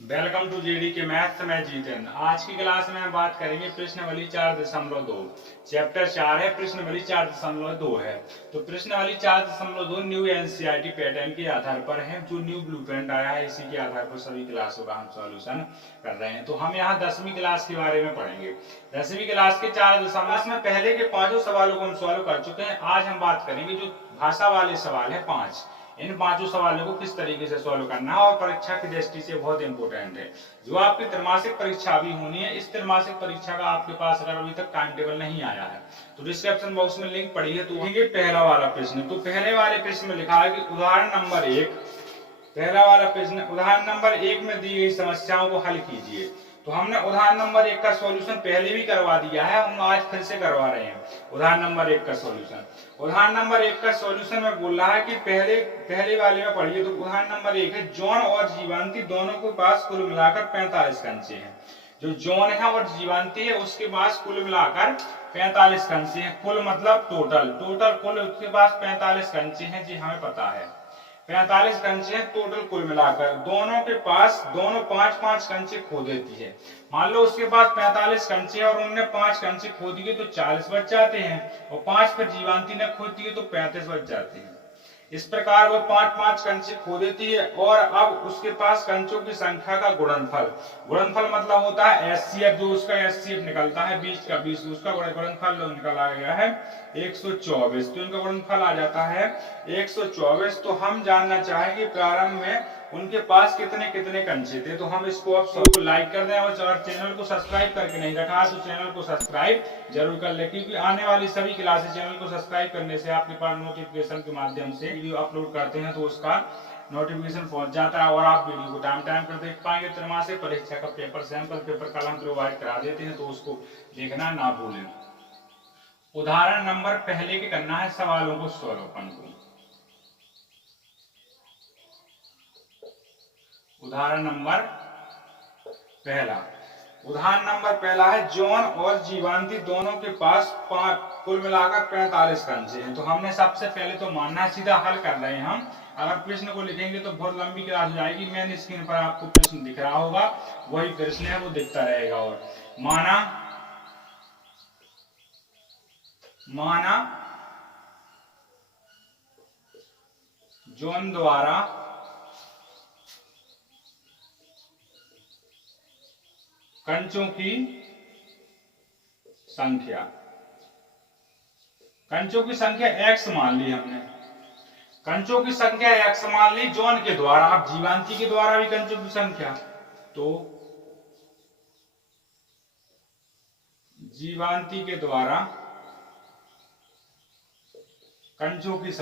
Welcome to JD के maths में जितेंद्र। आज की क्लास में हम बात करेंगे प्रश्नावली 4.2। चैप्टर 4 है, प्रश्नावली 4.2 है। तो प्रश्नावली 4.2 न्यू एनसीईआरटी पैटर्न के आधार पर है, जो न्यू ब्लूप्रिंट आया है इसी के आधार पर सभी क्लासों का हम सॉल्यूशन कर रहे हैं। तो हम यहाँ 10वीं क्लास के बारे में पढ़ेंगे। 10वीं क्लास के 4 में पहले के 5 सवालों को हम सॉल्व कर चुके हैं। आज हम बात करेंगे जो भाषा वाले सवाल है 5, इन 5 सवालों को किस तरीके से सॉल्व करना है और परीक्षा की दृष्टि से बहुत इंपॉर्टेंट है। जो आपकी त्रैमासिक परीक्षा भी होनी है, इस त्रैमासिक परीक्षा का आपके पास अगर अभी तक टाइम टेबल नहीं आया है तो डिस्क्रिप्शन बॉक्स में लिंक पड़ी है। तो देखिए पहला वाला प्रश्न, तो पहले वाले प्रश्न में लिखा है कि उदाहरण नंबर 1, पहला वाला प्रश्न उदाहरण नंबर 1 में दी गई समस्याओं को हल कीजिए। तो हमने उदाहरण नंबर 1 का सॉल्यूशन पहले भी करवा दिया है, हम आज फिर से करवा रहे हैं उदाहरण नंबर 1 का सॉल्यूशन। उदाहरण नंबर 1 का सॉल्यूशन में बोल रहा है कि पहले वाले में पढ़िए। तो उदाहरण नंबर 1 है, जॉन और जीवांती दोनों के पास कुल मिलाकर 45 कंचे हैं। जो जॉन है और जीवांती है उसके पास कुल मिलाकर 45 कंचे हैं। कुल मतलब टोटल कुल उसके पास 45 कंचे हैं। जी हमें पता है 45 कंचे हैं टोटल कुल मिलाकर। दोनों के पास दोनों 5-5 कंचे खो देती है। मान लो उसके पास 45 कंचे और उनने 5 कंचे खो दिए तो 40 बच जाते हैं, और 5 पर जीवांती ने खो दिए तो 35 बच जाते हैं। इस प्रकार वो 5-5 कंचे खो देती है और अब उसके पास कंचों की संख्या का गुणनफल मतलब होता है एचसीएफ। जो उसका एचसीएफ निकलता है 20 का 20, उसका गुणनफल निकला गया है 124। तो इनका गुणनफल आ जाता है 124। तो हम जानना चाहेंगे प्रारंभ में उनके पास कितने कितने कंचे थे। तो हम इसको अब सबको लाइक कर दें, और अगर चैनल को सब्सक्राइब करके नहीं रखा तो चैनल को सब्सक्राइब जरूर कर ले, क्योंकि आने वाली सभी क्लासेस चैनल को सब्सक्राइब करने से आपके पास नोटिफिकेशन के माध्यम से वीडियो अपलोड करते हैं तो उसका नोटिफिकेशन पहुंच जाता है और आप वीडियो को टाइम पर देख पाएंगे। त्रैमासिक परीक्षा का पेपर सैंपल पेपर कल हम प्रोवाइड करा देते हैं, तो उसको देखना ना भूलें। उदाहरण नंबर पहले के करना है सवालों को सॉल्व करने को। उदाहरण नंबर पहला है, जॉन और जीवांती दोनों के पास कुल मिलाकर 45 कंचे हैं। तो हमने सबसे पहले तो मानना है, सीधा हल कर रहे हैं हम। अगर प्रश्न को लिखेंगे तो बहुत लंबी क्लास हो जाएगी। मेन स्क्रीन पर आपको प्रश्न दिख रहा होगा, वही प्रश्न है, वो दिखता रहेगा। और माना जॉन द्वारा कंचों की संख्या x मान ली हमने। कंचों की संख्या x मान ली जॉन के द्वारा। अब जीवांती के द्वारा भी कंचों की संख्या, तो जीवांती के द्वारा कंचों की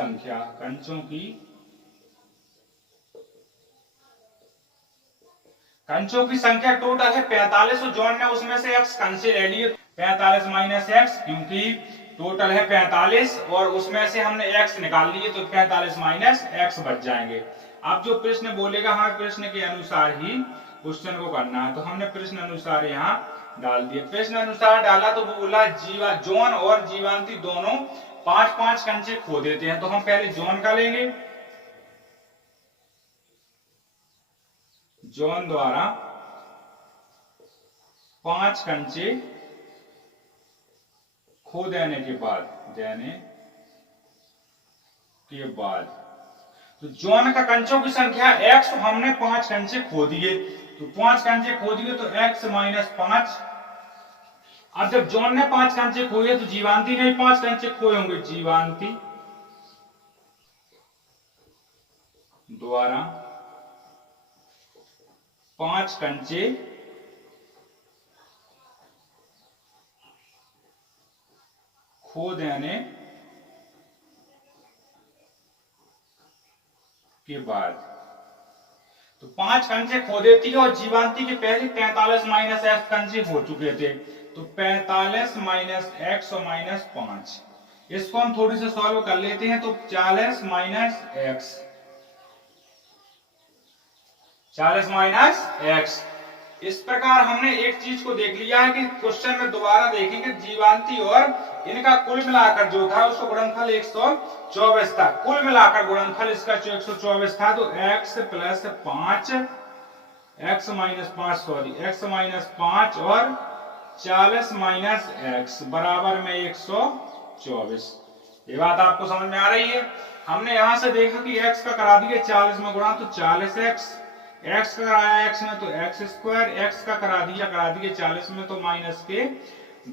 संख्या टोटल है 45। और जॉन ने उसमें से x कंचे ले लिए, 45 माइनस x, क्योंकि टोटल है 45 और उसमें से हमने x निकाल लिए तो 45 माइनस x बच जाएंगे। अब जो प्रश्न बोलेगा हमें प्रश्न के अनुसार ही क्वेश्चन को करना है। तो हमने प्रश्न अनुसार यहाँ डाल दिया। प्रश्न अनुसार डाला तो वो बोला जॉन और जीवांती दोनों 5-5 कंचे खो देते हैं। तो हम पहले जॉन का लेंगे। जॉन द्वारा 5 कंचे खो देने के बाद तो जॉन का कंचों की संख्या x, तो हमने 5 कंचे खो दिए। तो 5 कंचे खो दिए तो x माइनस 5। अब जब जॉन ने 5 कंचे खोए तो जीवांती ने भी 5 कंचे खोए होंगे। जीवांती द्वारा 5 कंचे खो देने के बाद, तो 5 कंचे खो देती है और जीवांती के पहले 45 माइनस x कंचे हो चुके थे। तो 45 माइनस x और माइनस 5, इसको हम थोड़ी सी सॉल्व कर लेते हैं। तो 40 माइनस x। इस प्रकार हमने एक चीज को देख लिया है कि क्वेश्चन में दोबारा देखेंगे, जीवांती और इनका कुल मिलाकर जो था उसका गुणनफल 124 था। कुल मिलाकर गुणनफल इसका जो 124 था, तो x plus 5 x minus 5 sorry x minus 5 और 40 माइनस x बराबर में 124। ये बात आपको समझ में आ रही है। हमने यहां से देखा कि x का करा दिया 40 में गुणा तो 40x, x का कराया x में तो x स्क्वायर, x का करा दिया 40 में तो माइनस के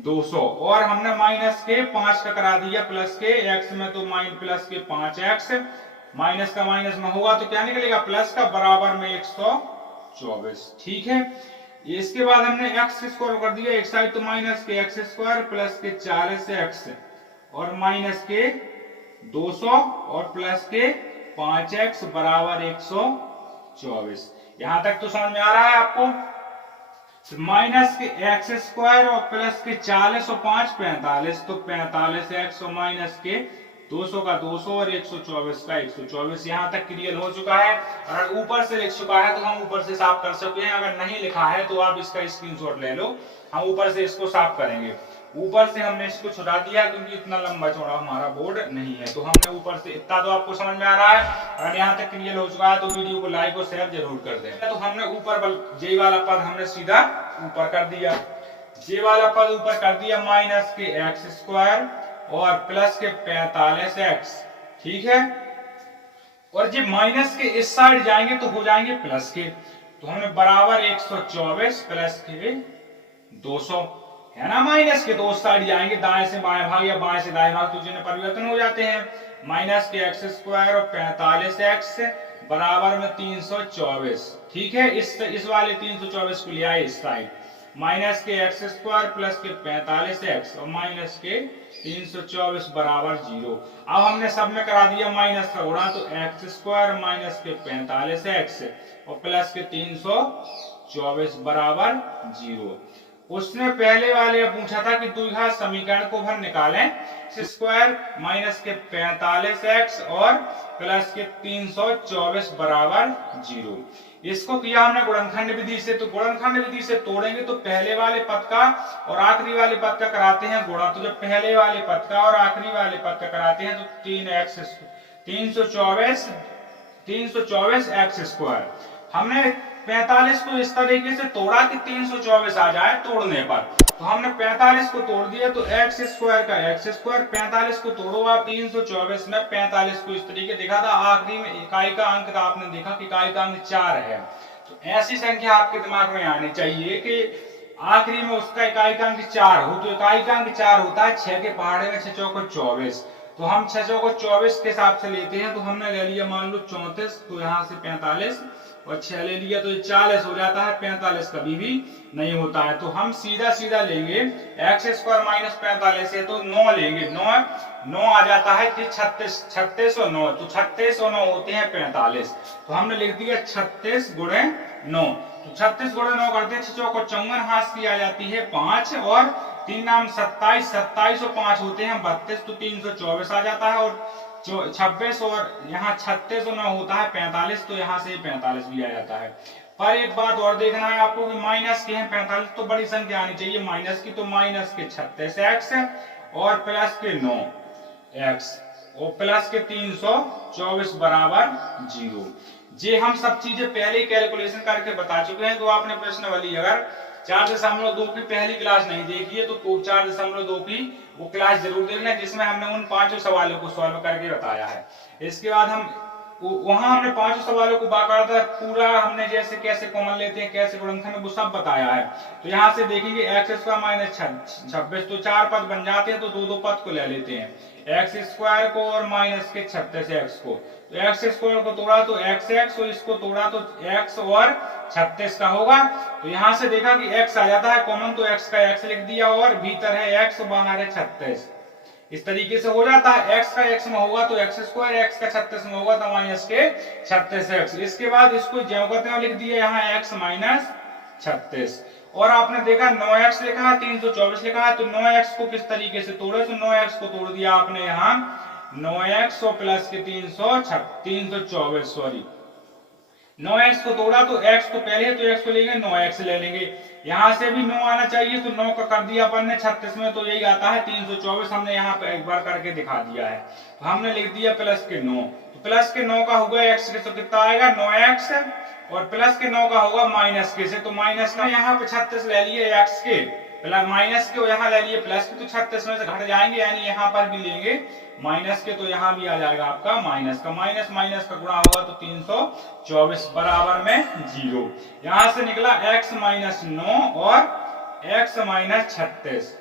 200 और हमने माइनस के 5 का करा दिया प्लस के x में तो प्लस के 5x, माइनस का माइनस में होगा तो क्या निकलेगा प्लस का बराबर में 124। ठीक है, इसके बाद हमने x स्क्वायर कर दिया, एक साइड तो माइनस के x स्क्वायर प्लस के 40x और माइनस के 200 और प्लस के 5x बराबर 124। यहां तक तो समझ में आ रहा है आपको। माइनस के x स्क्वायर और प्लस के 40 और 5 45 तो 45x और माइनस के 200 का 200 और 124 का 124। यहाँ तक क्लियर हो चुका है। अगर ऊपर से लिख चुका है तो हम ऊपर से साफ कर सकते हैं, अगर नहीं लिखा है तो आप इसका स्क्रीनशॉट ले लो, हम ऊपर से इसको साफ करेंगे। ऊपर से हमने इसको छुड़ा दिया क्योंकि इतना लंबा चौड़ा हमारा बोर्ड नहीं है, तो हमने ऊपर से इतना तो आपको समझ में आ रहा है। अगर यहाँ तक क्लियर हो चुका है तो वीडियो को लाइक और शेयर जरूर कर दें। तो हमने ऊपर जे वाला पद हमने सीधा ऊपर कर दिया, जे वाला पद ऊपर कर दिया माइनस के एक्स स्क्वायर और प्लस के 45x। ठीक है, और जब माइनस के इस साइड जाएंगे तो हो जाएंगे प्लस के, तो हमने बराबर 124 प्लस के 200 है ना। माइनस के तो उस साइड जाएंगे, दाएं से बाएं भाग या बाएं से दाएं भाग तो चिन्ह परिवर्तन हो जाते हैं। माइनस के एक्स स्क्वायर और 45x बराबर में 324। ठीक है, इस वाले 324 को ले आए इस साइड, माइनस के एक्स स्क्वायर प्लस के 45x और माइनस के 324 बराबर 0। अब हमने सब में करा दिया माइनस का गुणा, तो एक्स स्क्वायर माइनस के 45x और प्लस के 324 बराबर 0। उसने पहले वाले पूछा था कि द्विघात समीकरण को भर निकालें, स्क्वायर माइनस के 45x और प्लस के 324 बराबर 0। इसको किया हमने गुणनखंड विधि से, तो गुणनखंड विधि से तोड़ेंगे तो पहले वाले पद का और आखिरी वाले पद का कराते हैं गुणा, तो जब पहले वाले पद का और आखिरी वाले पद का कराते हैं तो 324 एक्स स्क्वायर। हमने 45 को इस तरीके से तोड़ा कि 324 आ जाए तोड़ने पर, तो हमने 45 को तोड़ दिया तो एक्स स्क्वायर का एक्स स्क्वायर, 45 को तोड़ो आप 324 में 45 को इस तरीके देखा था। आखिरी में इकाई का अंक का आपने देखा कि इकाई का अंक 4 है, तो ऐसी संख्या आपके दिमाग में आनी चाहिए कि आखिरी में उसका इकाई का अंक 4 हो, तो इकाई का अंक 4 होता है 6 के पहाड़े में 6 चौको 24, तो हम 6 चौको 24 के हिसाब से लेते हैं। तो हमने ले लिया मान लो 34, तो यहाँ से 45 और 6 ले लिया तो ये 40 हो जाता है, 45 कभी भी नहीं होता है। तो हम सीधा सीधा लेंगे एक्स स्क्वायर माइनस 45 है तो 9 लेंगे, 9 आ जाता है कि 36 और 9, तो 36 और 9 होते हैं 45, तो हमने लिख दिया 36 गुणे 9, तो 36 गुणे 9 करते हैं 6 चौको 54, हाथ की आ जाती है 5 और 3 नाम 27, 27 और 5 होते हैं 32, तो 324 आ जाता है और 26 और यहाँ 36 और 9 होता है 45, तो यहाँ से 45 भी आ जाता है। पर एक बात और देखना है आपको कि माइनस के हैं 45 तो बड़ी संख्या आनी चाहिए माइनस की, तो माइनस के 36x और प्लस के 9x और प्लस के 324 बराबर 0। जे हम सब चीजें पहले कैलकुलेशन करके बता चुके हैं, तो आपने प्रश्न वाली अगर 4.2 की पहली क्लास नहीं देखी है तो 4.2 की वो क्लास जरूर देखना, जिसमें हमने उन 5 सवालों को सॉल्व करके बताया है। इसके बाद हम वहां हमने 5 सवालों को बाकायदा पूरा हमने जैसे कैसे कॉमन लेते हैं, कैसे गुणनखंड, वो सब बताया है। तो यहाँ से देखेंगे एक्स स्क्वायर माइनस 26, तो 4 पद बन जाते हैं, तो 2 पद को ले लेते हैं, एक्स स्क्वायर को और माइनस के 36x को। तो एक्स स्क्वायर को तोड़ा तो x और इसको तोड़ा तो x और 36 का होगा। तो यहाँ से देखा कि x आ जाता है कॉमन, तो x का x लिख दिया और भीतर है x बाहर है 36, इस तरीके से हो जाता है। x का x में होगा तो x स्क्वायर, x का 36 में होगा तो माइनस के 36x। इसके बाद इसको ज्यों करते हैं लिख दिया यहाँ x माइनस 36 और आपने देखा 9x लिखा है 324 लिखा है, तो 9x को किस तरीके से तोड़े, तो 9x को तोड़ दिया आपने यहाँ 9x और प्लस के 324 सॉरी 9x को तोड़ा तो x को पहले है तो x को लेंगे 9x ले लेंगे, यहाँ से भी 9 आना चाहिए तो 9 का कर दिया अपन ने 36 में, तो यही आता है 324, हमने यहाँ पे एक बार करके दिखा दिया है। तो हमने लिख दिया प्लस के 9, तो प्लस के 9 का होगा x के तो कितना आएगा 9x और प्लस के 9 का होगा माइनस के से, तो माइनस का यहाँ पे 36 ले लिए एक्स के, प्लस माइनस के यहाँ ले लिए प्लस के, तो 36 में से घट जाएंगे, यानी यहाँ पर भी लेंगे माइनस के, तो यहाँ भी आ जाएगा आपका माइनस का, माइनस माइनस का गुणा होगा तो 324 बराबर में 0। यहां से निकला x माइनस 9 और x माइनस 36,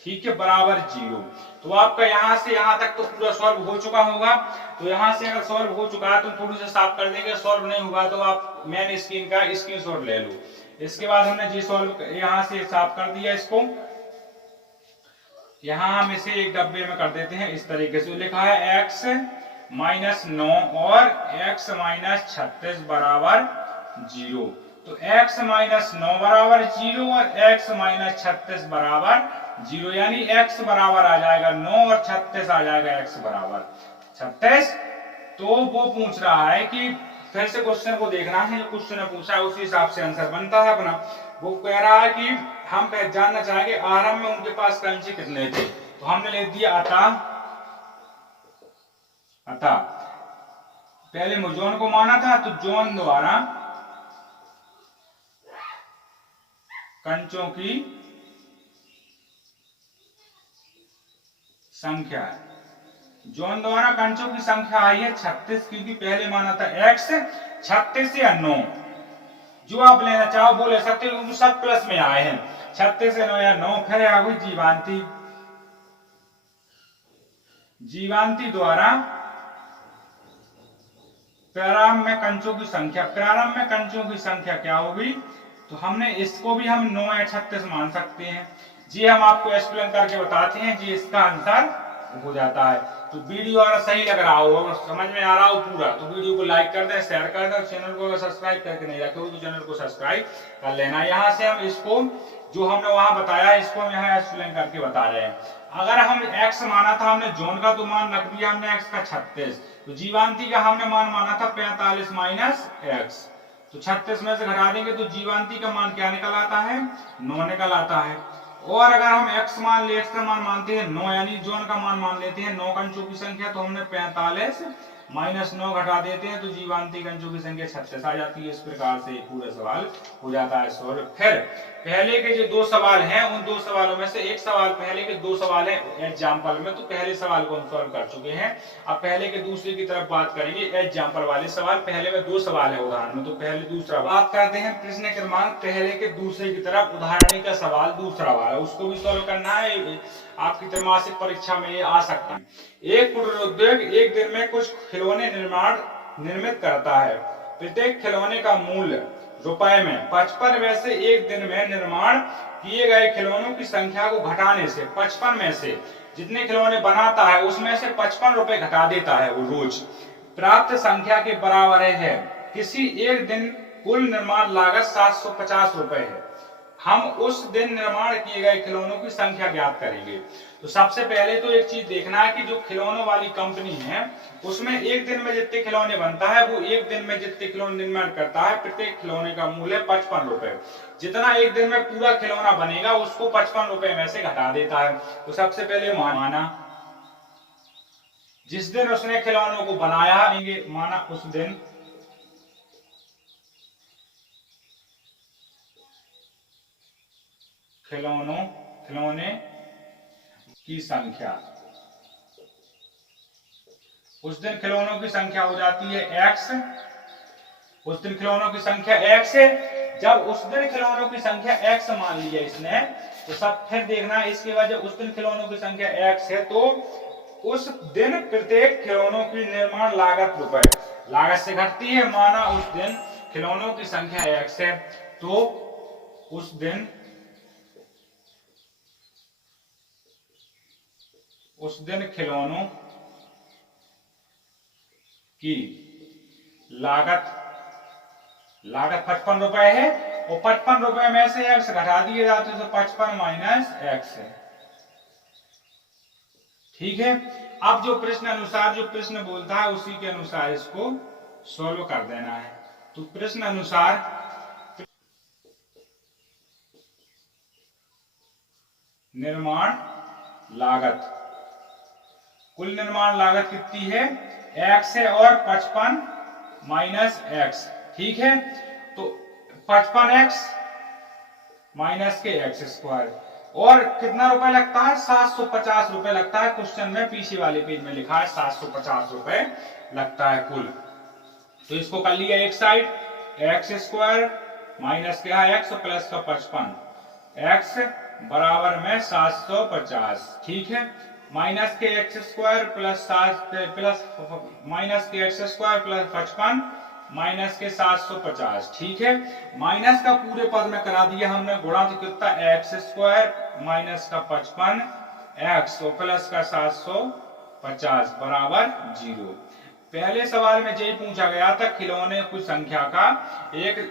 ठीक है, बराबर 0। तो आपका यहां से यहां तक तो पूरा सॉल्व हो चुका होगा। तो यहां से अगर सॉल्व हो चुका है तो थोड़ी सी साफ कर देंगे, सॉल्व नहीं हुआ तो आप मेन स्क्रीन का स्क्रीनशॉट ले लो। इसके बाद हमने जी सॉल्व यहां से साफ कर दिया इसको, यहां हम इसे एक डब्बे में कर देते हैं इस तरीके से, लिखा है x माइनस 9 और x माइनस 36 बराबर 0। तो x माइनस 9 बराबर 0 और x माइनस 36 बराबर 0, यानी x बराबर आ जाएगा 9 और 36 आ जाएगा x बराबर 36। तो वो पूछ रहा है कि फिर से क्वेश्चन को देखना है, जो क्वेश्चन ने पूछा है उसी हिसाब से आंसर बनता है अपना। वो कह रहा है कि हम जानना चाहेंगे आरंभ में उनके पास कंचे कितने थे, तो हमने लिख दिया अतः पहले जोन को माना था, तो जोन द्वारा कंचों की संख्या है, जोन द्वारा कंचों की संख्या आई है 36, क्योंकि पहले माना था x 36 या 9, जो आप लेना चाहो वो ले सकते हो, क्योंकि सब प्लस में आए हैं, 36 से 9 या 9। फिर आ गई जीवांती, जीवांती द्वारा प्रारंभ में कंचों की संख्या, प्रारंभ में कंचों की संख्या क्या होगी, तो हमने इसको भी हम 9 या 36 मान सकते हैं जी, हम आपको एक्सप्लेन करके बताते हैं जी, इसका आंसर हो जाता है। तो वीडियो अगर सही लग रहा हो और समझ में आ रहा हो पूरा, तो वीडियो को लाइक कर दें, शेयर कर दें, चैनल को अगर सब्सक्राइब करके नहीं रखे हो तो चैनल को सब्सक्राइब कर लेना। यहाँ से हम इसको जो हमने वहां बताया इसको हम यहाँ एक्सप्लेन करके बता रहे हैं। अगर हम x माना था हमने जोन का, तो मान रख दिया हमने x का 36, तो जीवांती का हमने मान माना था 45 माइनस x, तो 36 में से घटा देंगे तो जीवांती का मान क्या निकल आता है, 9 निकल आता है। और अगर हम x मान ले, x का मान मानते हैं 9, यानी जोन का मान मान लेते हैं 9 कंचों की संख्या, तो हमने 45 माइनस 9 घटा देते हैं तो जीवांती कंचों की संख्या 36 आ जाती है। इस प्रकार से पूरा सवाल हो जाता है सॉल्व। फिर पहले के जो दो सवाल हैं उन दो सवालों में से एक सवाल, पहले के दो सवाल है एग्जाम्पल में, तो पहले सवाल को हम सॉल्व कर चुके हैं। अब पहले के दूसरे की तरफ बात करेंगे, एग्जाम्पल वाले सवाल। पहले में दो सवाल है उदाहरण में, तो पहले दूसरा बात करते हैं प्रश्न क्रमांक पहले के दूसरे की तरफ, उदाहरण का सवाल दूसरा वाला, उसको भी सॉल्व करना है, आपकी त्रैमासिक परीक्षा में ये आ सकता है। एक कुटीर उद्योग एक दिन में कुछ खिलौने निर्मित करता है, प्रत्येक खिलौने का मूल्य रुपए में 55 में से एक दिन में निर्माण किए गए खिलौनों की संख्या को घटाने से 55 में से जितने खिलौने बनाता है उसमें से 55 रुपए घटा देता है वो रोज, प्राप्त संख्या के बराबर है। किसी एक दिन कुल निर्माण लागत 750 रुपए है। हम उस दिन निर्माण किए गए खिलौनों की संख्या ज्ञात करेंगे। तो सबसे पहले तो एक चीज देखना है कि जो खिलौनों वाली कंपनी है उसमें एक दिन में जितने खिलौने बनता है वो एक दिन में जितने खिलौने निर्माण करता है, प्रत्येक खिलौने का मूल्य 55 रुपए। जितना एक दिन में पूरा खिलौना बनेगा उसको 55 रुपए में से घटा देता है। तो सबसे पहले माना जिस दिन उसने खिलौनों को बनाया, माना उस दिन खिलौने की संख्या, उस दिन खिलौनों की संख्या हो जाती है x, उस दिन खिलौनों की संख्या x है। जब उस दिन खिलौनों की संख्या x मान लिया इसने, तो सब फिर देखना इसके बाद जब उस दिन खिलौनों की संख्या x है तो उस दिन प्रत्येक खिलौनों की निर्माण लागत रुपए, लागत से घटती है। माना उस दिन खिलौनों की संख्या x है तो उस दिन खिलौनों की लागत 55 रुपए है, और 55 रुपए में से x घटा दिए जाते तो 55 माइनस x है। ठीक है, अब जो प्रश्न अनुसार जो प्रश्न बोलता है उसी के अनुसार इसको सॉल्व कर देना है। तो प्रश्न अनुसार निर्माण लागत, कुल निर्माण लागत कितनी है x है और 55 माइनस x, ठीक है। तो 55x माइनस के एक्स स्क्वायर, और कितना रुपए लगता है, 750 रुपए लगता है। क्वेश्चन में पीछे वाले पेज में लिखा है 750 रुपए लगता है कुल। तो इसको कर लिया एक साइड, एक्स स्क्वायर माइनस क्या है एक्स प्लस का 55, एक्स बराबर में 750, ठीक है। माइनस के एक्स स्क्वायर प्लस माइनस के एक्स स्क्वायर प्लस 55 माइनस के 750, ठीक है। माइनस का पूरे पद में करा दिया हमने गुणा, तो कितना एक्स स्क्वायर माइनस का 55 एक्स और प्लस का 750 बराबर 0। पहले सवाल में यही पूछा गया था, खिलौने कुछ संख्या का एक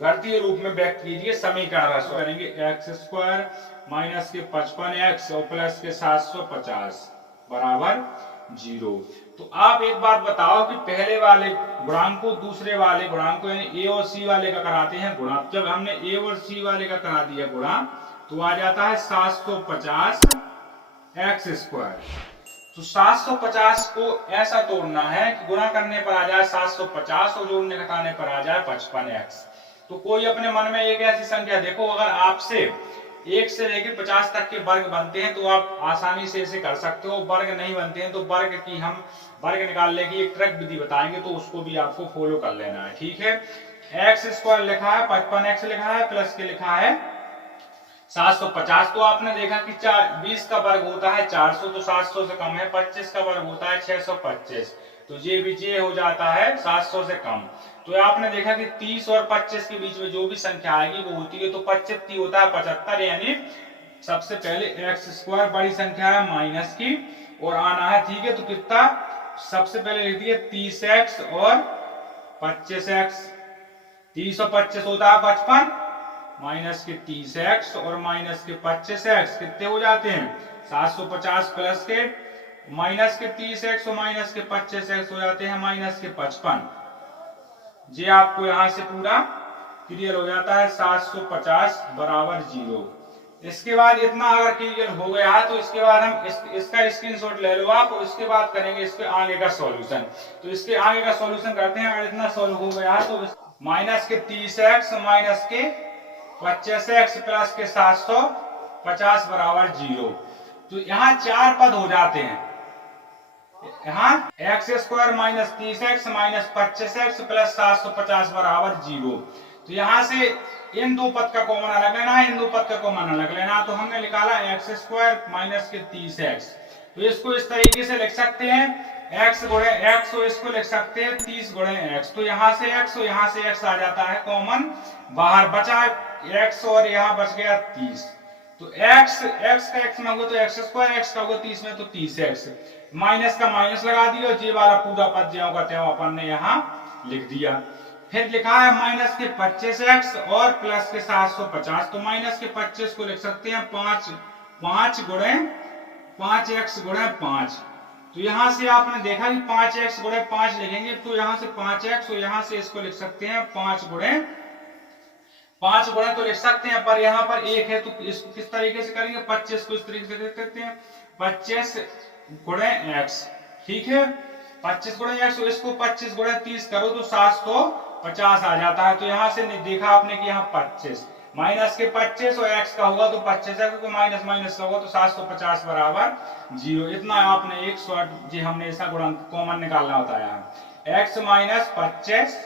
घातीय रूप में व्यक्त कीजिए, समीकरण रस करेंगे एक्स स्क्वायर माइनस के 55 एक्स और प्लस के 750 बराबर 0। तो आप एक बात बताओ कि पहले वाले गुणांक को दूसरे वाले गुणांक को यानी ए और सी वाले का कराते हैं गुणा। जब हमने ए और सी वाले का करा दिया गुणा तो आ जाता है 750 एक्स स्क्वायर। तो 750 को ऐसा तोड़ना है कि गुणा करने पर आ जाए 750 और जोड़ने घटाने पर आ जाए 55x। तो कोई अपने मन में एक ऐसी संख्या देखो, अगर आपसे 1 से लेकर 50 तक के वर्ग बनते हैं तो आप आसानी से इसे कर सकते हो। वर्ग नहीं बनते हैं तो वर्ग की हम वर्ग निकालने की एक ट्रिक विधि बताएंगे, तो उसको भी आपको फॉलो कर लेना है, ठीक है। एक्स स्क्वायर लिखा है, 55x लिखा है, प्लस के लिखा है 750। तो आपने देखा कि 20 का वर्ग होता है 400, तो 700 से कम है। 25 का वर्ग होता है 625, तो ये भी ये हो जाता है 700 से कम। तो आपने देखा कि 30 और 25 के बीच में जो भी संख्या आएगी वो होती है, तो 25 होता है 75, यानी सबसे पहले एक्स स्क्वायर बड़ी संख्या है माइनस की और आना है, ठीक है। तो कितना सबसे पहले लिख दिए 30x और 25x, 30 और 25 होता है 55 माइनस के 30x और माइनस के 25x कितने हो जाते हैं 750 प्लस के माइनस के 30x और माइनस के 25x हो जाते हैं माइनस के 55। ये आपको यहां से पूरा क्लियर हो जाता है 750 बराबर 0। इसके बाद इतना अगर क्लियर हो गया है तो इसके बाद हम इसका स्क्रीनशॉट ले लो आप, और इसके बाद करेंगे इसके आगे का सॉल्यूशन। तो इसके आगे का सॉल्यूशन करते हैं। अगर इतना सॉल्व हो गया है तो माइनस के 30x माइनस के 25x प्लस के 750 बराबर 0। तो यहाँ 4 पद हो जाते हैं। यहाँ x square minus 30x minus 25x plus 750 बराबर 0। तो यहाँ से इन दो पद का कॉमन अलग लेना है, इन दो पद का कॉमन अलग लेना। तो हमने निकाला एक्स स्क्वायर माइनस के 30x, तो इसको इस तरीके से लिख सकते हैं x गुणे x, और इसको लिख सकते हैं 30 गुणे x। तो यहाँ से x और यहाँ से x आ जाता है कॉमन, बाहर बचा x और यहाँ बच गया 30। तो x का x में होगा तो x स्क्वायर, x का होगा 30 में तो 30x, माइनस का माइनस लगा दिया, जे वाला पूरा पद जो होगा त्यो अपन ने यहाँ लिख दिया। फिर लिखा है माइनस के 25x और प्लस के 750। तो माइनस के 25 को लिख सकते हैं 5 गुणे 5x गुणे 5। तो यहां से आपने देखा कि 5x गुणे 5 लिखेंगे तो यहां से 5x और यहां से इसको लिख सकते हैं 5 गुणे तो लिख सकते हैं, पर यहाँ पर 1 है तो इसको किस तरीके से करेंगे 25 को इस तरीके से लिख सकते हैं 25 गुणे x, ठीक है। 25 गुणे x, इसको 25 गुणे 30 करो तो 750 आ जाता है। तो यहाँ से देखा आपने कि यहाँ 25 माइनस के 25 और x का होगा तो 25 को माइनस माइनस का होगा तो 750 बराबर 0। इतना आपने एक शॉर्ट जी हमने ऐसा गुणांक कॉमन निकालना बताया है, x माइनस 25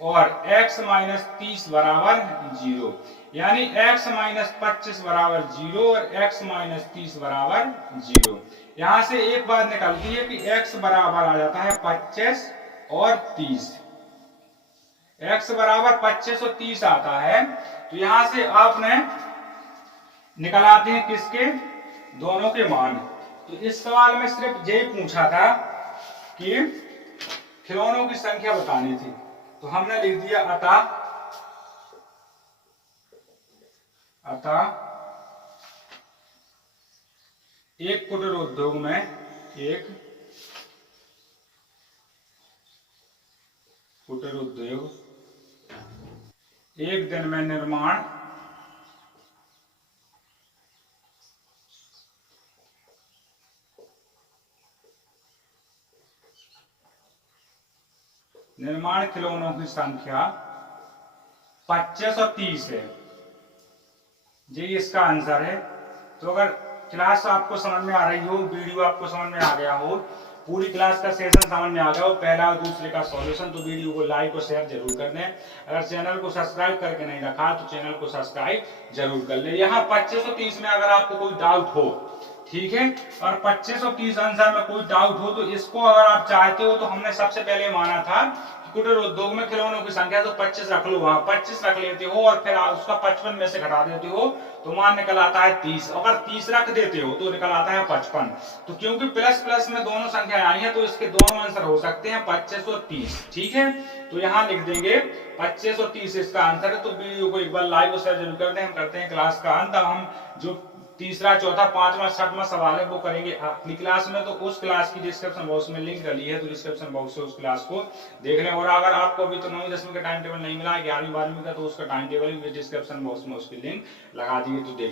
और x माइनस 30 बराबर 0, यानी x माइनस 25 बराबर 0 और x माइनस 30 बराबर 0। यहां से एक बात निकलती है कि x बराबर आ जाता है 25 और 30, x बराबर 25 और 30 आता है। तो यहां से आपने निकल आते हैं किसके, दोनों के मान। तो इस सवाल में सिर्फ यही पूछा था कि खिलौनों की संख्या बतानी थी, तो हमने लिख दिया अतः एक कुटीर उद्योग में एक कुटीर उद्योग एक दिन में निर्माण खिलौनों की संख्या 25 और 30 है, जी इसका आंसर है। तो अगर क्लास आपको समझ में आ रही हो, वीडियो आपको समझ में आ गया हो, पूरी क्लास का सेशन समझ में आ गया हो, पहला और दूसरे का सॉल्यूशन, तो वीडियो को लाइक और शेयर जरूर कर दें। अगर चैनल को सब्सक्राइब करके नहीं रखा तो चैनल को सब्सक्राइब जरूर कर ले। यहाँ 25 और 30 में अगर आपको कोई डाउट हो, ठीक है, और 25 और 30 आंसर में कोई डाउट हो तो इसको अगर आप चाहते हो तो हमने सबसे पहले माना था कुटीर उद्योग में खिलौनों की संख्या तो 25 रख लो, वहां 25 रख लेते हो और फिर उसका 55 में से घटा देते हो तो मान निकल आता है 30। अगर 30 रख देते हो तो निकल आता है 55। तो क्योंकि प्लस प्लस में दोनों संख्याएं आई हैं तो इसके दोनों आंसर हो सकते हैं 25 और 30, ठीक है। तो यहाँ लिख देंगे 25 और 30 इसका आंसर है। तो वीडियो को एक बार लाइक और शेयर जरूर करते हैं। हम करते हैं क्लास का अंत। अब हम जो तीसरा, चौथा, पांचवा, छठवां सवाल है वो करेंगे अपनी क्लास में। तो उस क्लास की डिस्क्रिप्शन बॉक्स में लिंक डली है, तो डिस्क्रिप्शन बॉक्स से उस क्लास को देख लें। और अगर आपको अभी तो 9वीं 10वीं का टाइम टेबल नहीं मिला, 11वीं 12वीं का, तो उसका टाइम टेबल भी डिस्क्रिप्शन बॉक्स में उसकी लिंक लगा दिए, तो देख लें।